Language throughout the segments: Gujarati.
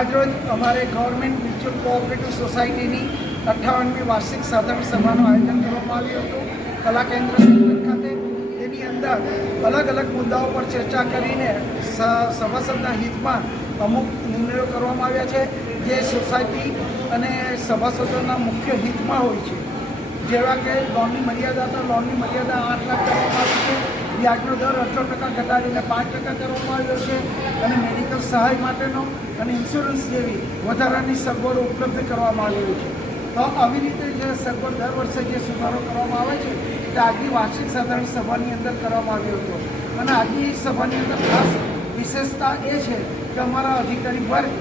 આજરોજ અમારે ગવર્મેન્ટ મ્યુચ્યુઅલ કોઓપરેટિવ સોસાયટીની 58મી વાર્ષિક સાધારણ સભાનું આયોજન કરવામાં આવ્યું હતું કલા કેન્દ્ર સંકટ ખાતે. તેની અંદર અલગ અલગ મુદ્દાઓ પર ચર્ચા કરીને સભાસદના હિતમાં અમુક નિર્ણયો કરવામાં આવ્યા છે જે સોસાયટી અને સભાસદોના મુખ્ય હિતમાં હોય છે. જેવા કે લોનની મર્યાદા 8 લાખ કરવામાં આવી છે, વ્યાજનો દર 18% ઘટાડીને 5% કરવામાં આવ્યો છે અને મેડિકલ સહાય માટેનો અને ઇન્સ્યોરન્સ જેવી વધારાની સગવડો ઉપલબ્ધ કરવામાં આવેલી છે. તો આવી રીતે જે સગવડ દર વર્ષે જે સુધારો કરવામાં આવે છે તે આજની વાર્ષિક સાધારણ સભાની અંદર કરવામાં આવ્યો હતો. અને આજની સભાની અંદર ખાસ વિશેષતા એ છે કે અમારા અધિકારી વર્ગ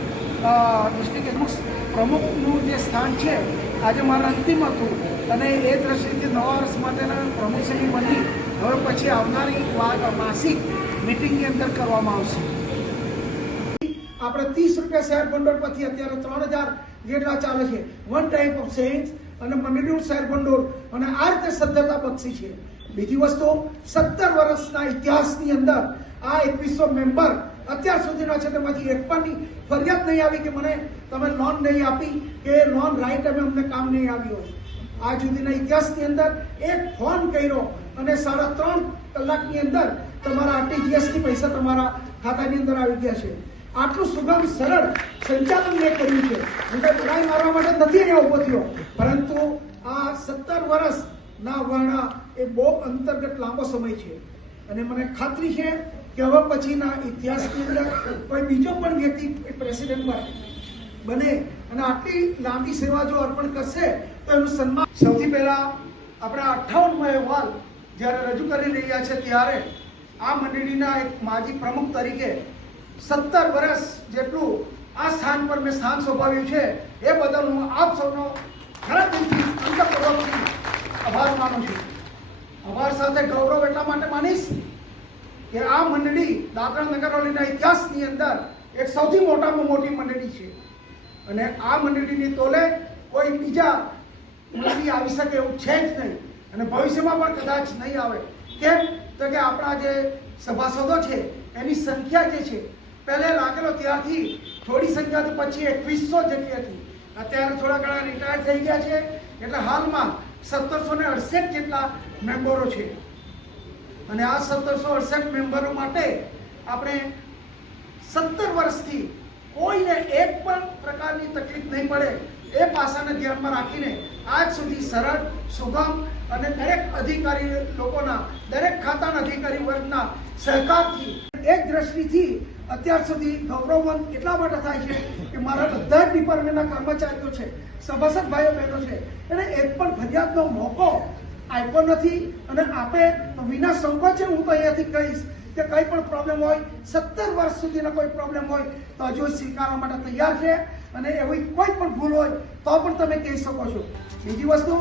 ડિસ્ટ્રિક્ટ પ્રમુખનું જે સ્થાન છે આજે મારા અંતિમ હતું અને એ દ્રષ્ટિથી નવા વર્ષ માટેના પ્રમુખશ્રી બની હવે પછી આવનારી માસિક મિટિંગની અંદર કરવામાં આવશે. આપણે 30 રૂપિયા શેર ભંડોળ પરથી અત્યારે 3000 જેટલા ચાલે છે. વન ટાઈપ ઓફ સેવિંગ્સ અને મંડળીનું શેર ભંડોળ અને આ રીતે સદ્ધરતા બક્ષી છે. બીજી વસ્તુ 17 વર્ષના ઇતિહાસની અંદર આ 2100 મેમ્બર અત્યાર સુધીના છે તેમાંથી એક પણ ફરિયાદ નહીં આવી કે મને તમે લોન નહીં આપી કે લોન રાઈટ અમે અમને કામ નહીં આવ્યું હોય. આ સુધીના ઇતિહાસની અંદર એક ફોન કર્યો અને 3.5 કલાકની અંદર તમારા આરટીજીએસથી પૈસા તમારા ખાતાની અંદર આવી ગયા છે. આટલું સુગમ સરળ સંચાલન મેં કર્યું છે. હું કઈ બધાઈ મારવા માટે નથી અહીંયા ઉભો થયો, પરંતુ આ 17 વર્ષના વર્ણા એ બહુ અંતર્ગત લાંબો સમય છે અને મને ખાતરી છે કે હવે પછીના ઇતિહાસની અંદર કોઈ બીજો પણ વ્યક્તિ પ્રેસિડેન્ટ બને અને આટલી લાંબી સેવા જો અર્પણ કરશે તો એનું સન્માન. સૌથી પહેલા આપણા 58મો અહેવાલ જ્યારે રજૂ કરી રહ્યા છે ત્યારે આ મંડળીના એક માજી પ્રમુખ તરીકે 17 વર્ષ જેટલું આ સ્થાન પર મેં સ્થાન સોંપાવ્યું છે એ બદલ હું આપ સૌનો ખરા દિલથી અંતઃપૂર્વકથી આભાર માનું છું. આભાર સાથે ગૌરવ એટલા માટે માનીશ કે આ મંડળી દાદરા નગર હવેલીના ઇતિહાસની અંદર એક સૌથી મોટામાં મોટી મંડળી છે અને આ મંડળીની તોલે કોઈ બીજા મંડળી આવી શકે એવું છે જ નહીં અને ભવિષ્યમાં પણ કદાચ નહીં આવે. કેમ તો કે આપણા જે સભાસદો છે એની સંખ્યા જે છે પહેલે લાગેલો ત્યારથી થોડી સંખ્યાથી પછી 2100 જેટલી હતી. અત્યારે થોડા ઘણા રિટાયર થઈ ગયા છે એટલે હાલમાં 1768 જેટલા મેમ્બરો છે અને આ 1768 મેમ્બરો માટે આપણે 17 વર્ષથી કોઈને એક પણ પ્રકારની તકલીફ નહીં પડે એ પાસાને ધ્યાનમાં રાખીને આજ સુધી સરળ સુગમ અને દરેક અધિકારી લોકોના દરેક ખાતાના અધિકારી વર્ગના સહકારથી એક દ્રષ્ટિથી અત્યાર સુધી ગૌરવવંત એટલા માટે થાય છે કે મારા બધા જ ડિપાર્ટમેન્ટના કર્મચારીઓ છે, સભાસદ ભાઈઓ બહેનો છે, એને એક પણ ફરિયાદનો મોકો આપ્યો નથી અને આપે વિના સંકોચે હું તો અહીંયાથી કહીશ કે કંઈ પણ પ્રોબ્લેમ હોય 17 વર્ષ સુધીનો કોઈ પ્રોબ્લેમ હોય તો હજુ સ્વીકારવા માટે તૈયાર છે અને એવી કોઈ પણ ભૂલ હોય તો પણ તમે કહી શકો છો. બીજી વસ્તુ